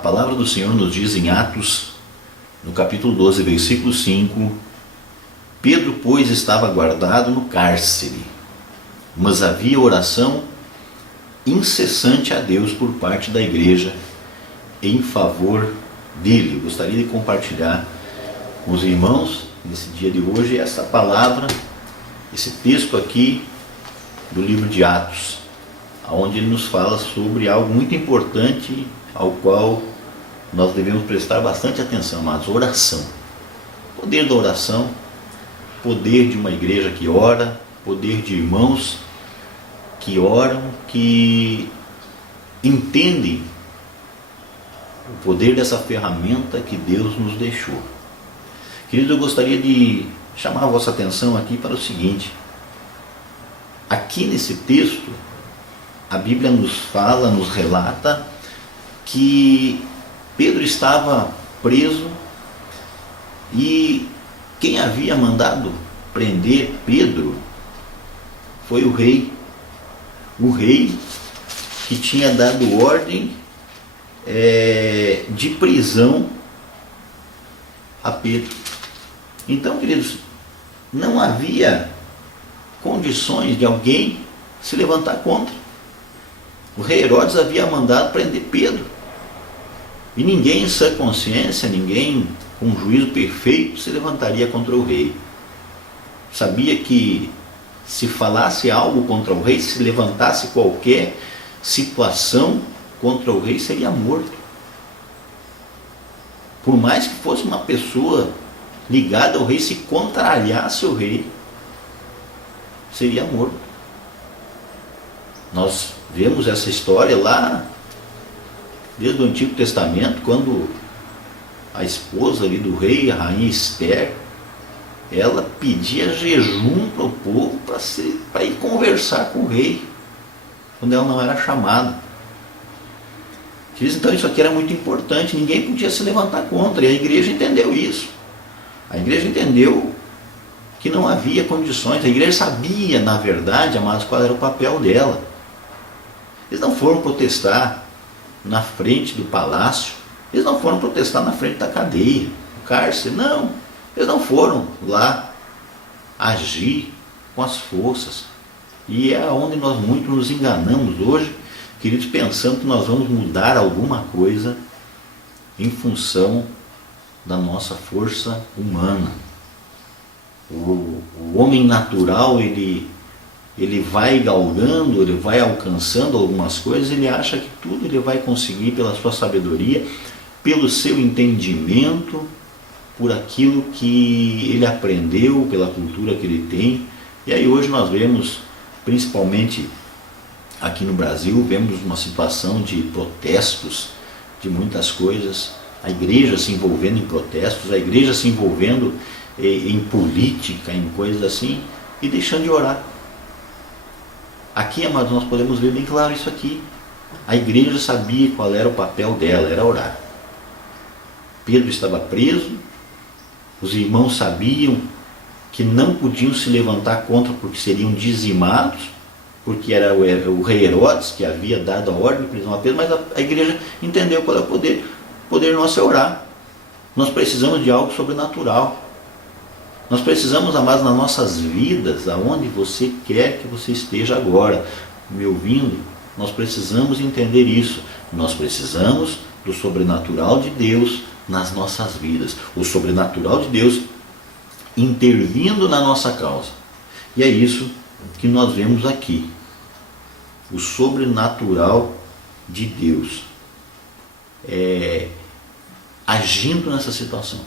palavra do Senhor nos diz em Atos, no capítulo 12, versículo 5: Pedro, pois, estava guardado no cárcere, mas havia oração incessante a Deus por parte da igreja em favor dele. Eu gostaria de compartilhar com os irmãos, nesse dia de hoje, essa palavra, esse texto aqui do livro de Atos, onde ele nos fala sobre algo muito importante, ao qual nós devemos prestar bastante atenção, mas oração. Poder da oração, poder de uma igreja que ora, poder de irmãos que oram, que entendem o poder dessa ferramenta que Deus nos deixou. Queridos, eu gostaria de chamar a vossa atenção aqui para o seguinte: aqui nesse texto, a Bíblia nos fala, nos relata que Pedro estava preso e quem havia mandado prender Pedro foi o rei. O rei que tinha dado ordem de prisão a Pedro. Então, queridos, não havia condições de alguém se levantar contra. O rei Herodes havia mandado prender Pedro. E ninguém em sã consciência, ninguém com um juízo perfeito se levantaria contra o rei. Sabia que se falasse algo contra o rei, se levantasse qualquer situação contra o rei, seria morto. Por mais que fosse uma pessoa ligada ao rei, se contrariasse o rei, seria morto. Nós vemos essa história lá desde o Antigo Testamento, quando a esposa ali do rei, a rainha Esther, ela pedia jejum para o povo para ir conversar com o rei, quando ela não era chamada. Então isso aqui era muito importante, ninguém podia se levantar contra, e a igreja entendeu isso. A igreja entendeu que não havia condições, a igreja sabia, na verdade, amados, qual era o papel dela. Eles não foram protestar na frente do palácio, eles não foram protestar na frente da cadeia, do cárcere, não. Eles não foram lá agir com as forças. E é onde nós muito nos enganamos hoje, queridos, pensando que nós vamos mudar alguma coisa em função da nossa força humana. O homem natural, ele vai galgando, ele vai alcançando algumas coisas, ele acha que tudo ele vai conseguir pela sua sabedoria, pelo seu entendimento, por aquilo que ele aprendeu, pela cultura que ele tem. E aí hoje nós vemos, principalmente aqui no Brasil, vemos uma situação de protestos, de muitas coisas, a igreja se envolvendo em protestos, a igreja se envolvendo em política, em coisas assim, e deixando de orar. Aqui, amados, nós podemos ver bem claro isso aqui. A igreja sabia qual era o papel dela, era orar. Pedro estava preso, os irmãos sabiam que não podiam se levantar contra porque seriam dizimados, porque era o rei Herodes que havia dado a ordem de prisão a Pedro, mas a igreja entendeu qual é o poder. O poder nosso é orar. Nós precisamos de algo sobrenatural. Nós precisamos, amados, nas nossas vidas, aonde você quer que você esteja agora, me ouvindo, nós precisamos entender isso. Nós precisamos do sobrenatural de Deus nas nossas vidas. O sobrenatural de Deus intervindo na nossa causa. E é isso que nós vemos aqui. O sobrenatural de Deus agindo nessa situação.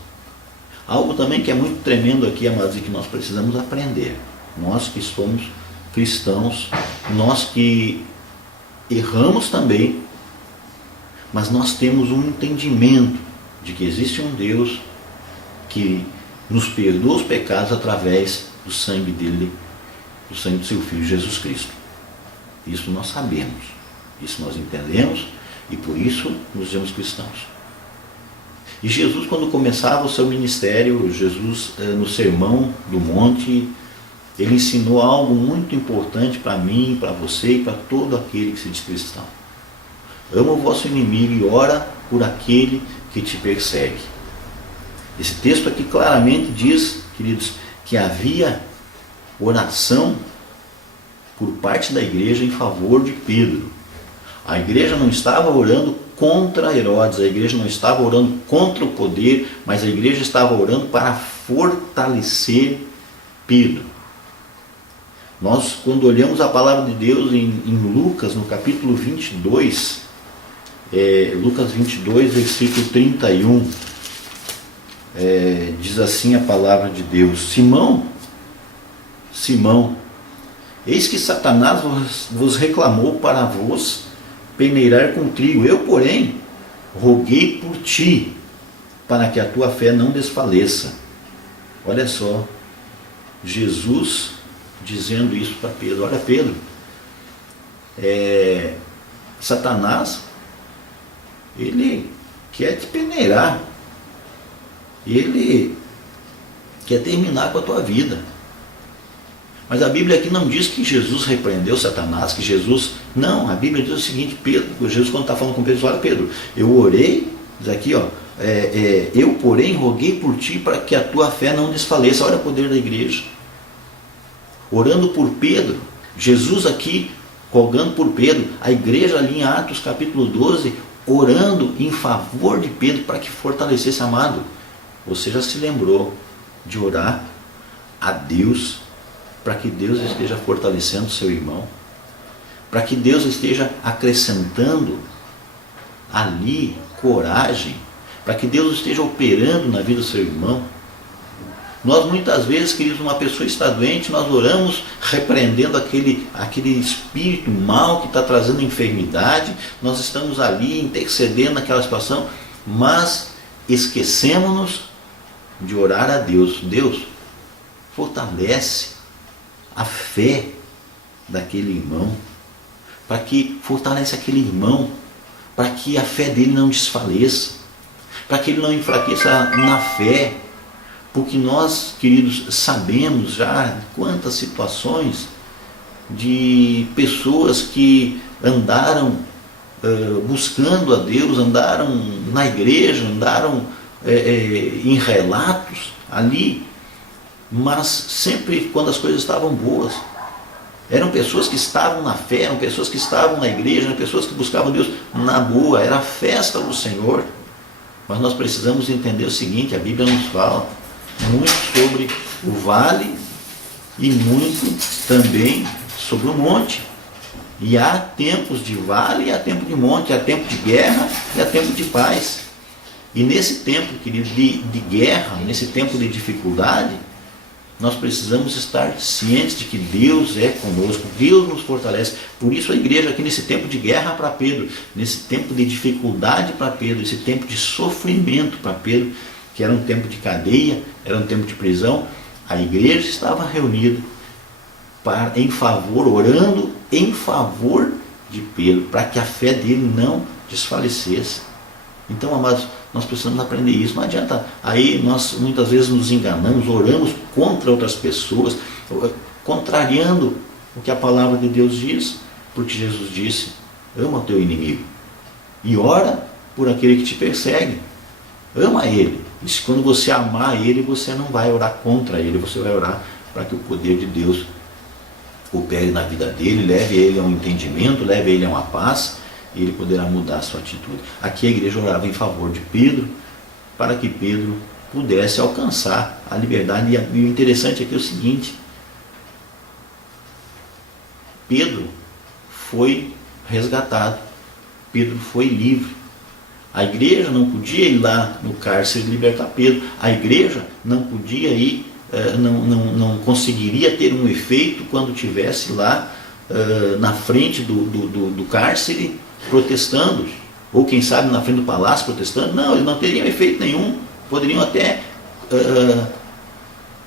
Algo também que é muito tremendo aqui, amados, e que nós precisamos aprender. Nós que somos cristãos, nós que erramos também, mas nós temos um entendimento de que existe um Deus que nos perdoa os pecados através do sangue dele, do sangue do seu Filho Jesus Cristo. Isso nós sabemos, isso nós entendemos, e por isso nos dizemos cristãos. E Jesus, quando começava o seu ministério, Jesus, no Sermão do Monte, ele ensinou algo muito importante para mim, para você e para todo aquele que se diz cristão. Ama o vosso inimigo e ora por aquele que te persegue. Esse texto aqui claramente diz, queridos, que havia oração por parte da igreja em favor de Pedro. A igreja não estava orando contra Herodes, a igreja não estava orando contra o poder, mas a igreja estava orando para fortalecer Pedro. Nós, quando olhamos a palavra de Deus em Lucas, no capítulo 22, Lucas 22, versículo 31, diz assim a palavra de Deus: Simão, Simão, eis que Satanás vos reclamou para vos peneirar com trigo. Eu, porém, roguei por ti, para que a tua fé não desfaleça. Olha só, Jesus dizendo isso para Pedro. Olha, Pedro, Satanás, ele quer te peneirar, ele quer terminar com a tua vida. Mas a Bíblia aqui não diz que Jesus repreendeu Satanás, que Jesus... Não, a Bíblia diz o seguinte, Pedro, Jesus quando está falando com Pedro, olha, Pedro, eu orei, diz aqui, ó, eu, porém, roguei por ti para que a tua fé não desfaleça. Olha o poder da igreja. Orando por Pedro, Jesus aqui, rogando por Pedro, a igreja ali em Atos capítulo 12, orando em favor de Pedro para que fortalecesse. Amado, você já se lembrou de orar a Deus para que Deus esteja fortalecendo seu irmão, para que Deus esteja acrescentando ali coragem, para que Deus esteja operando na vida do seu irmão? Nós muitas vezes, queridos, uma pessoa está doente, nós oramos repreendendo aquele espírito mal que está trazendo enfermidade, nós estamos ali intercedendo naquela situação, mas esquecemos-nos de orar a Deus. Deus, fortalece a fé daquele irmão, para que fortalece aquele irmão, para que a fé dele não desfaleça, para que ele não enfraqueça na fé, porque nós, queridos, sabemos já quantas situações de pessoas que andaram buscando a Deus, andaram na igreja, andaram em relatos ali, mas sempre quando as coisas estavam boas. Eram pessoas que estavam na fé, eram pessoas que estavam na igreja, eram pessoas que buscavam Deus na boa, era a festa do Senhor. Mas nós precisamos entender o seguinte, a Bíblia nos fala muito sobre o vale e muito também sobre o monte. E há tempos de vale e há tempo de monte, há tempo de guerra e há tempo de paz. E nesse tempo, querido, de guerra, nesse tempo de dificuldade, nós precisamos estar cientes de que Deus é conosco, Deus nos fortalece. Por isso a igreja aqui nesse tempo de guerra para Pedro, nesse tempo de dificuldade para Pedro, esse tempo de sofrimento para Pedro, que era um tempo de cadeia, era um tempo de prisão, a igreja estava reunida em favor, orando em favor de Pedro, para que a fé dele não desfalecesse. Então, amados, nós precisamos aprender isso. Não adianta, aí nós muitas vezes nos enganamos, oramos contra outras pessoas, contrariando o que a palavra de Deus diz, porque Jesus disse, ama o teu inimigo e ora por aquele que te persegue. Ama ele. E quando você amar ele, você não vai orar contra ele, você vai orar para que o poder de Deus opere na vida dele, leve ele a um entendimento, leve ele a uma paz, e ele poderá mudar a sua atitude. Aqui a igreja orava em favor de Pedro, para que Pedro pudesse alcançar a liberdade. E o interessante aqui é o seguinte, Pedro foi resgatado, Pedro foi livre. A igreja não podia ir lá no cárcere libertar Pedro, a igreja não podia ir, não conseguiria ter um efeito quando estivesse lá na frente do cárcere protestando, ou quem sabe na frente do palácio protestando. Não, eles não teriam efeito nenhum, poderiam até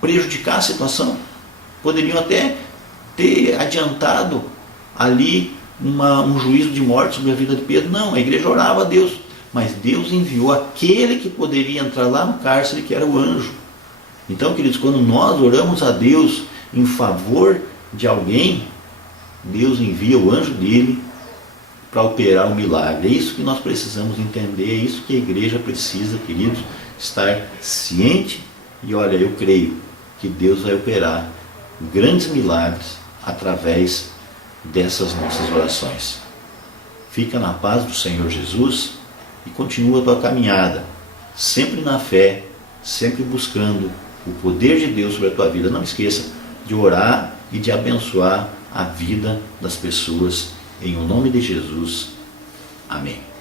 prejudicar a situação, poderiam até ter adiantado ali um juízo de morte sobre a vida de Pedro. Não, a igreja orava a Deus, mas Deus enviou aquele que poderia entrar lá no cárcere, que era o anjo. Então, queridos, quando nós oramos a Deus em favor de alguém, Deus envia o anjo dele para operar um milagre. É isso que nós precisamos entender, é isso que a igreja precisa, queridos, estar ciente. E olha, eu creio que Deus vai operar grandes milagres através dessas nossas orações. Fica na paz do Senhor Jesus e continua a tua caminhada, sempre na fé, sempre buscando o poder de Deus sobre a tua vida. Não esqueça de orar e de abençoar a vida das pessoas, em o nome de Jesus. Amém.